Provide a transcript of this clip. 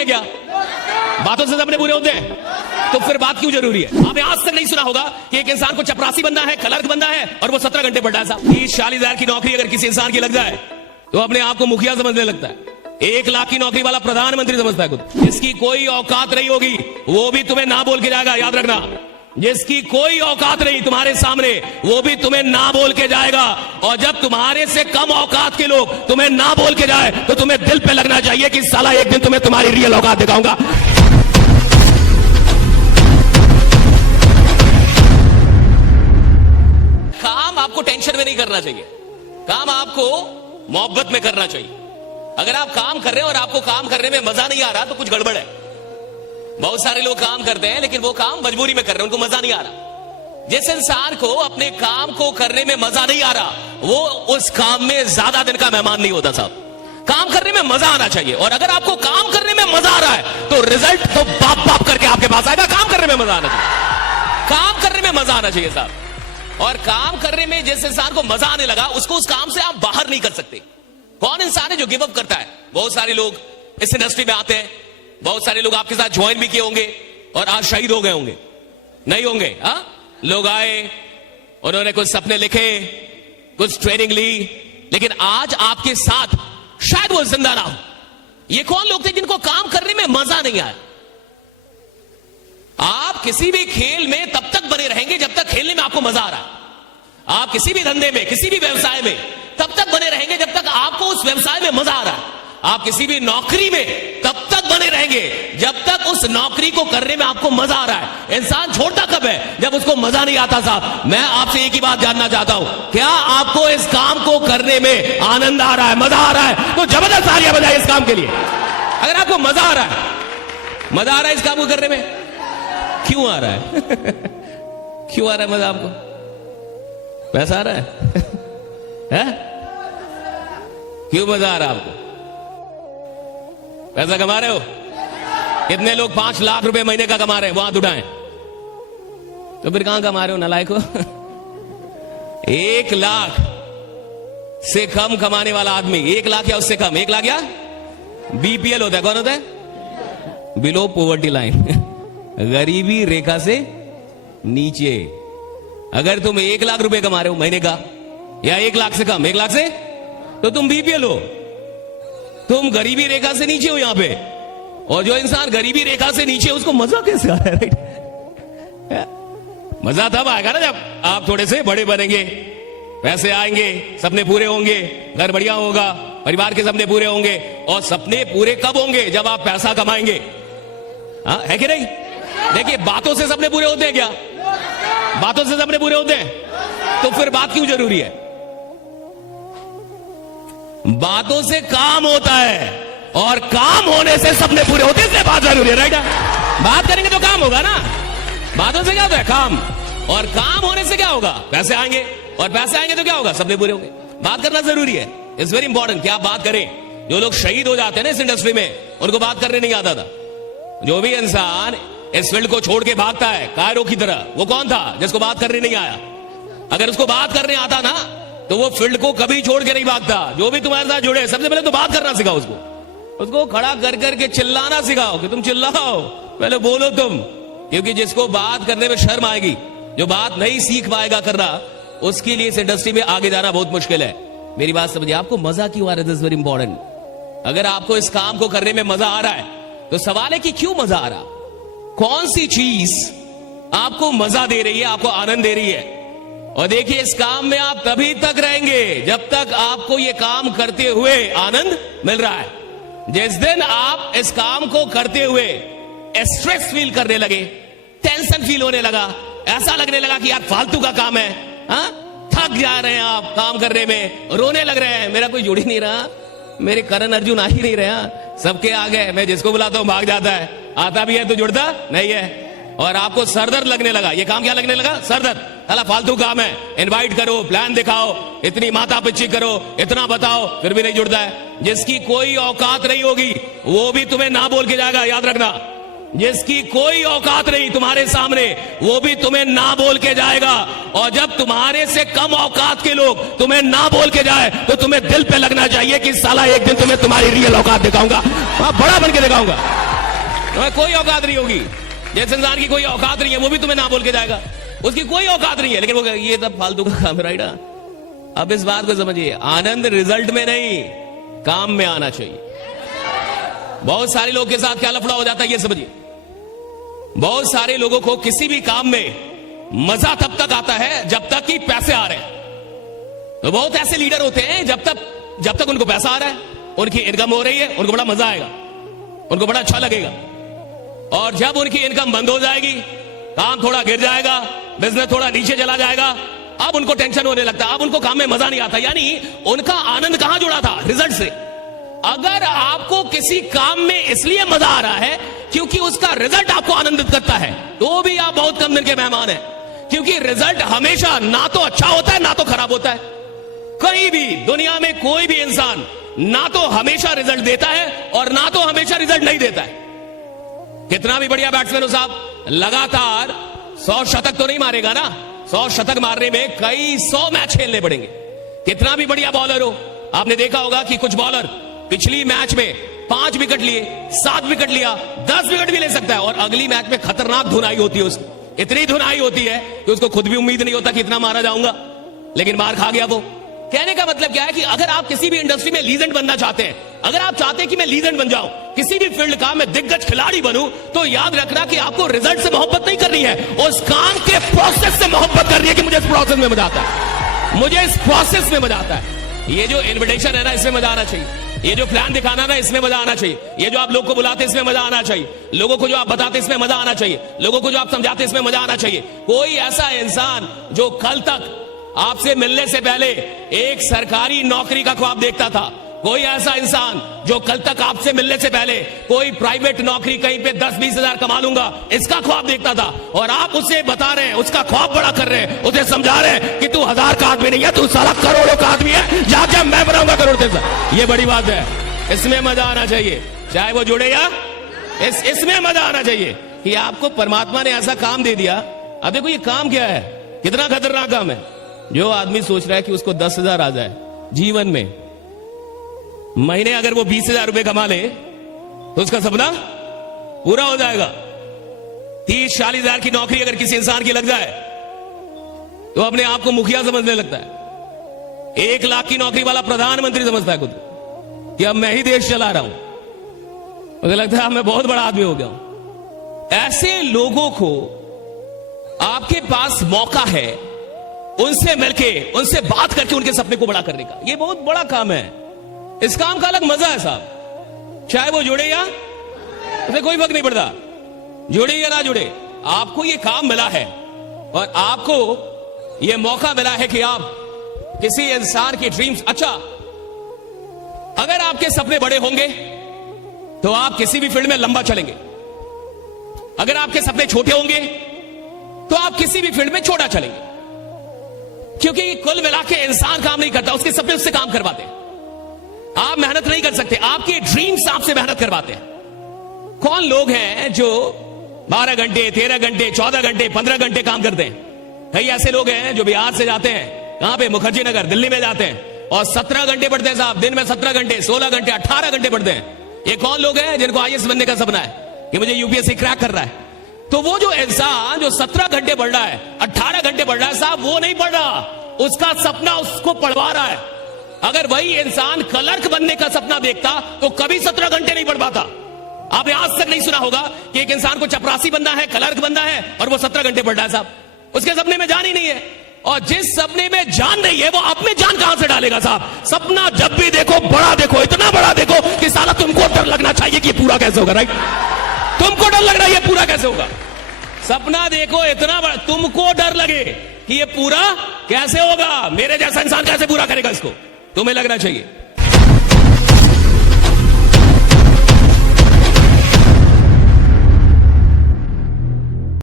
हैं क्या? बातों से सबने पूरे होते हैं, तो फिर बात क्यों जरूरी है? आपने आज तक नहीं सुना होगा कि एक इंसान को चपरासी बनना है, क्लर्क बनना है और वो 17 घंटे पढ़ा है साहब। 30-40 की नौकरी अगर किसी इंसान की लग जाए तो अपने आप को मुखिया समझने लगता है। 1 लाख की नौकरी वाला प्रधानमंत्री समझता है खुद। जिसकी कोई औकात नहीं होगी वो भी तुम्हें ना बोल के जाएगा, याद रखना। जिसकी कोई औकात नहीं तुम्हारे सामने वो भी तुम्हें ना बोल के जाएगा। और जब तुम्हारे से कम औकात के लोग तुम्हें ना बोल के जाए तो तुम्हें दिल पे लगना चाहिए कि साला एक दिन तुम्हें तुम्हारी रियल औकात दिखाऊंगा। काम आपको टेंशन में नहीं करना चाहिए, काम आपको मोहब्बत में करना चाहिए। अगर आप काम कर रहे हैं और आपको काम करने में मजा नहीं आ रहा तो कुछ गड़बड़ है। बहुत सारे लोग काम करते हैं लेकिन वो काम मजबूरी में कर रहे हैं, उनको मजा नहीं आ रहा। जिस इंसान को अपने काम को करने में मजा नहीं आ रहा वो उस काम में ज्यादा दिन का मेहमान नहीं होता साहब। काम करने में मजा आना चाहिए, और अगर आपको काम करने में मजा आ रहा है तो रिजल्ट तो बाप बाप करके आपके पास आएगा। काम करने में मजा आना चाहिए, काम करने में मजा आना चाहिए साहब। और काम करने में जिस इंसान को मजा आने लगा उसको उस काम से आप बाहर नहीं कर सकते। कौन इंसान है जो गिव अप करता है? बहुत सारे लोग इस इंडस्ट्री में आते हैं, बहुत सारे लोग आपके साथ ज्वाइन भी किए होंगे और आज शहीद हो गए होंगे, नहीं होंगे? हाँ, लोग आए, उन्होंने कुछ सपने लिखे, कुछ ट्रेनिंग ली, लेकिन आज आपके साथ शायद वो जिंदा ना हो। ये कौन लोग थे जिनको काम करने में मजा नहीं आया? आप किसी भी खेल में तब तक बने रहेंगे जब तक खेलने में आपको मजा आ रहा है। आप किसी भी धंधे में, किसी भी व्यवसाय में तब तक बने रहेंगे जब तक आपको उस व्यवसाय में मजा आ रहा है। आप किसी भी नौकरी में तब तक बने रहेंगे जब तक उस नौकरी को करने में आपको मजा आ रहा है। इंसान छोड़ता कब है? जब उसको मजा नहीं आता साहब। मैं आपसे एक ही बात जानना चाहता हूं, क्या आपको इस काम को करने में आनंद आ रहा है, मजा आ रहा है? तो जबरदस्त तालियां बजाइए इस काम के लिए। अगर आपको मजा आ रहा है, मजा आ रहा है इस काम को करने में, क्यों आ रहा है? क्यों आ रहा है मजा आपको? पैसा आ रहा है? क्यों मजा आ रहा है आपको? पैसा कमा रहे हो? कितने लोग 5 लाख रुपए महीने का कमा रहे हैं? वहां उठाएं। तो फिर कहां कमा रहे हो नालायक हो? 1 लाख से कम कमाने वाला आदमी, 1 लाख या उससे कम, 1 लाख या बीपीएल होता है। कौन होता है? बिलो पॉवर्टी लाइन, गरीबी रेखा से नीचे। अगर तुम 1 लाख रुपए कमा रहे हो महीने का या 1 लाख से कम, 1 लाख से, तो तुम बीपीएल हो, तुम गरीबी रेखा से नीचे हो यहां पे। और जो इंसान गरीबी रेखा से नीचे, उसको मजा कैसे आ रहा है? राइट? मजा तब आएगा ना जब आप थोड़े से बड़े बनेंगे, पैसे आएंगे, सपने पूरे होंगे, घर बढ़िया होगा, परिवार के सपने पूरे होंगे। और सपने पूरे कब होंगे? जब आप पैसा कमाएंगे। हाँ, है कि नहीं? देखिए, बातों से सपने पूरे होते हैं क्या? बातों से सपने पूरे होते हैं, तो फिर बात क्यों जरूरी है? बातों से काम होता है और काम होने से सपने पूरे होते हैं, इसलिए बात जरूरी है। राइट? बात करेंगे तो काम होगा ना। बातों से क्या होता है? काम। और काम होने से क्या होगा? पैसे आएंगे, और पैसे आएंगे तो क्या होगा? सपने पूरे होंगे। बात करना जरूरी है, इट्स वेरी इंपॉर्टेंट कि आप बात करें। जो लोग शहीद हो जाते हैं ना इस इंडस्ट्री में, उनको बात करने नहीं आता था। जो भी इंसान इस फील्ड को छोड़ के भागता है कायरों की तरह, वो कौन था? जिसको बात करने नहीं आया। अगर उसको बात करने आता ना तो वो फील्ड को कभी छोड़ के नहीं भागता। जो भी तुम्हारे साथ जुड़े, सबसे पहले तो बात करना सिखाओ उसको खड़ा कर करके चिल्लाना सिखाओ कि तुम चिल्लाओ, पहले बोलो तुम। क्योंकि जिसको बात करने में शर्म आएगी, जो बात नहीं सीख पाएगा करना, उसके लिए इस इंडस्ट्री में आगे जाना बहुत मुश्किल है। मेरी बात समझिए, आपको मजा क्यों आ रहा है? This is very important. अगर आपको इस काम को करने में मजा आ रहा है तो सवाल है कि क्यों मजा आ रहा? कौन सी चीज आपको मजा दे रही है, आपको आनंद दे रही है? और देखिए, इस काम में आप तभी तक रहेंगे जब तक आपको यह काम करते हुए आनंद मिल रहा है। जिस दिन आप इस काम को करते हुए स्ट्रेस फील करने लगे, टेंशन फील होने लगा, ऐसा लगने लगा कि यार फालतू का काम है, हाँ, थक जा रहे हैं आप काम करने में, रोने लग रहे हैं, मेरा कोई जुड़ ही नहीं रहा, मेरे करण अर्जुन आ ही नहीं रहे, सबके आगे मैं जिसको बुलाता हूं भाग जाता है, आता भी है तो जुड़ता नहीं है। और आपको सरदर्द लगने लगा। ये काम क्या लगने लगा? सरदर्द। साला फालतू काम है, इनवाइट करो, प्लान दिखाओ, इतनी माथा पिच्ची करो, इतना बताओ, फिर भी नहीं जुड़ता है। जिसकी कोई औकात नहीं होगी वो भी तुम्हें ना बोल के जाएगा, याद रखना। जिसकी कोई औकात नहीं तुम्हारे सामने वो भी तुम्हें ना बोल के जाएगा। और जब तुम्हारे से कम औकात के लोग तुम्हें ना बोल के जाए तो तुम्हें दिल पे लगना चाहिए कि साला एक दिन तुम्हें तुम्हारी रियल औकात दिखाऊंगा, बड़ा बन के दिखाऊंगा। तुम्हें कोई औकात नहीं होगी। जिस इंसान की कोई औकात नहीं है वो भी तुम्हें ना बोल के जाएगा, उसकी कोई औकात नहीं है, लेकिन वो ये सब फालतू का काम है, राइट। अब इस बात को समझिए, आनंद रिजल्ट में नहीं काम में आना चाहिए। बहुत सारे लोगों के साथ क्या लफड़ा हो जाता है ये समझिए। बहुत सारे लोगों को किसी भी काम में मजा तब तक आता है जब तक कि पैसे आ रहे हैं। तो बहुत ऐसे लीडर होते हैं जब तक उनको पैसा आ रहा है, उनकी इनकम हो रही है, उनको बड़ा मजा आएगा, उनको बड़ा अच्छा लगेगा। और जब उनकी इनकम बंद हो जाएगी, काम थोड़ा गिर जाएगा, बिजनेस थोड़ा नीचे चला जाएगा, अब उनको टेंशन होने लगता है, अब उनको काम में मजा नहीं आता। यानी उनका आनंद कहां जुड़ा था? रिजल्ट से। अगर आपको किसी काम में इसलिए मजा आ रहा है क्योंकि उसका रिजल्ट आपको आनंदित करता है, तो भी आप बहुत कम दिन के मेहमान हैं। क्योंकि रिजल्ट हमेशा ना तो अच्छा होता है ना तो खराब होता है। कहीं भी दुनिया में कोई भी इंसान ना तो हमेशा रिजल्ट देता है और ना तो हमेशा रिजल्ट नहीं देता है। कितना भी बढ़िया बैट्समैन हो साहब, लगातार 100 शतक तो नहीं मारेगा ना। 100 शतक मारने में कई 100 मैच खेलने पड़ेंगे। कितना भी बढ़िया बॉलर हो, आपने देखा होगा कि कुछ बॉलर पिछली मैच में 5 विकेट लिए, 7 विकेट लिया, 10 विकेट भी ले सकता है और अगली मैच में खतरनाक धुनाई होती है उसकी। इतनी धुनाई होती है कि उसको खुद भी उम्मीद नहीं होता कि इतना मारा जाऊंगा, लेकिन मार खा गया वो। कहने का मतलब क्या है कि अगर आप किसी भी इंडस्ट्री में लीजेंड बनना चाहते हैं, अगर आप चाहते हैं कि मैं लीजेंड बन जाऊं, किसी भी फील्ड का मैं दिग्गज खिलाड़ी बनूं, तो याद रखना कि आपको रिजल्ट से मोहब्बत नहीं करनी है, उस काम के प्रोसेस से मोहब्बत करनी है कि मुझे इस प्रोसेस में मजा आता है, मुझे इस प्रोसेस में मजा आता है। ये जो इन्विटेशन है ना, इसमें मजा आना चाहिए। ये जो प्लान दिखाना ना, इसमें मजा आना चाहिए। ये जो आप लोग को बुलाते इसमें मजा आना चाहिए। लोगों को जो आप बताते इसमें मजा आना चाहिए। लोगों को जो आप समझाते इसमें मजा आना चाहिए। कोई ऐसा इंसान जो कल तक आपसे मिलने से पहले एक सरकारी नौकरी का ख्वाब देखता था, कोई ऐसा इंसान जो कल तक आपसे मिलने से पहले कोई प्राइवेट नौकरी कहीं पे 10-20 हजार कमा लूंगा इसका ख्वाब देखता था, और आप उसे बता रहे हैं, उसका ख्वाब बड़ा कर रहे हैं, उसे समझा रहे हैं कि तू 1000 का आदमी नहीं है, तू साला करोड़ों का आदमी है, जाके मैं बनाऊंगा करोड़ से। ये बड़ी बात है, इसमें मजा आना चाहिए, चाहे वो जुड़े या इसमें मजा आना चाहिए कि आपको परमात्मा ने ऐसा काम दे दिया। अब देखो ये काम क्या है, कितना खतरनाक काम है। जो आदमी सोच रहा है कि उसको 10,000 आ जाए जीवन में, महीने अगर वो 20,000 रुपए कमा ले तो उसका सपना पूरा हो जाएगा। 30-40 हजार की नौकरी अगर किसी इंसान की लग जाए तो अपने आप को मुखिया समझने लगता है। 1 लाख की नौकरी वाला प्रधानमंत्री समझता है खुद कि अब मैं ही देश चला रहा हूं। मुझे लगता है अब मैं बहुत बड़ा आदमी हो गया हूं। ऐसे लोगों को आपके पास मौका है उनसे मिलके, उनसे बात करके उनके सपने को बड़ा करने का। ये बहुत बड़ा काम है, इस काम का अलग मजा है साहब। चाहे वो जुड़े या उसे कोई फर्क नहीं पड़ता, जुड़े या ना जुड़े, आपको ये काम मिला है और आपको ये मौका मिला है कि आप किसी इंसान की ड्रीम्स, अच्छा अगर आपके सपने बड़े होंगे तो आप किसी भी फील्ड में लंबा चलेंगे। अगर आपके सपने छोटे होंगे तो आप किसी भी फील्ड में छोटा चलेंगे। क्योंकि कुल मिला के इंसान काम नहीं करता, उसके सपने उससे काम करवाते हैं। आप मेहनत नहीं कर सकते, आपके ड्रीम्स आपसे मेहनत करवाते हैं। कौन लोग हैं जो 12 घंटे, 13 घंटे, 14 घंटे, 15 घंटे काम करते हैं? कई ऐसे लोग हैं जो बिहार से जाते हैं, कहां पे, मुखर्जी नगर, दिल्ली में जाते हैं और 17 घंटे पढ़ते हैं साहब, दिन में 17 घंटे, 16 घंटे, 18 घंटे पढ़ते हैं। ये कौन लोग हैं जिनको IAS बनने का सपना है कि मुझे UPSC क्रैक कर रहा है? तो वो जो इंसान जो 17 घंटे पढ़ रहा है, 18 घंटे पढ़ रहा है साहब, वो नहीं पढ़ रहा, उसका सपना उसको पढ़वा रहा है। अगर वही इंसान क्लर्क बनने का सपना देखता तो कभी 17 घंटे नहीं पढ़ पाता। आपने आज तक नहीं सुना होगा कि एक इंसान को चपरासी बनना है, क्लर्क बनना है और वो 17 घंटे पढ़ रहा है साहब, उसके सपने में जान ही नहीं है। और जिस सपने में जान नहीं है वो अपने जान कहां से डालेगा साहब? सपना जब भी देखो बड़ा देखो, इतना बड़ा देखो कि साला तुमको डर लगना चाहिए कि पूरा कैसे होगा, राइट? तुमको डर लग रहा है ये पूरा कैसे होगा। सपना देखो इतना बड़ा, तुमको डर लगे कि ये पूरा कैसे होगा, मेरे जैसा इंसान कैसे पूरा करेगा इसको, तुम्हें लगना चाहिए।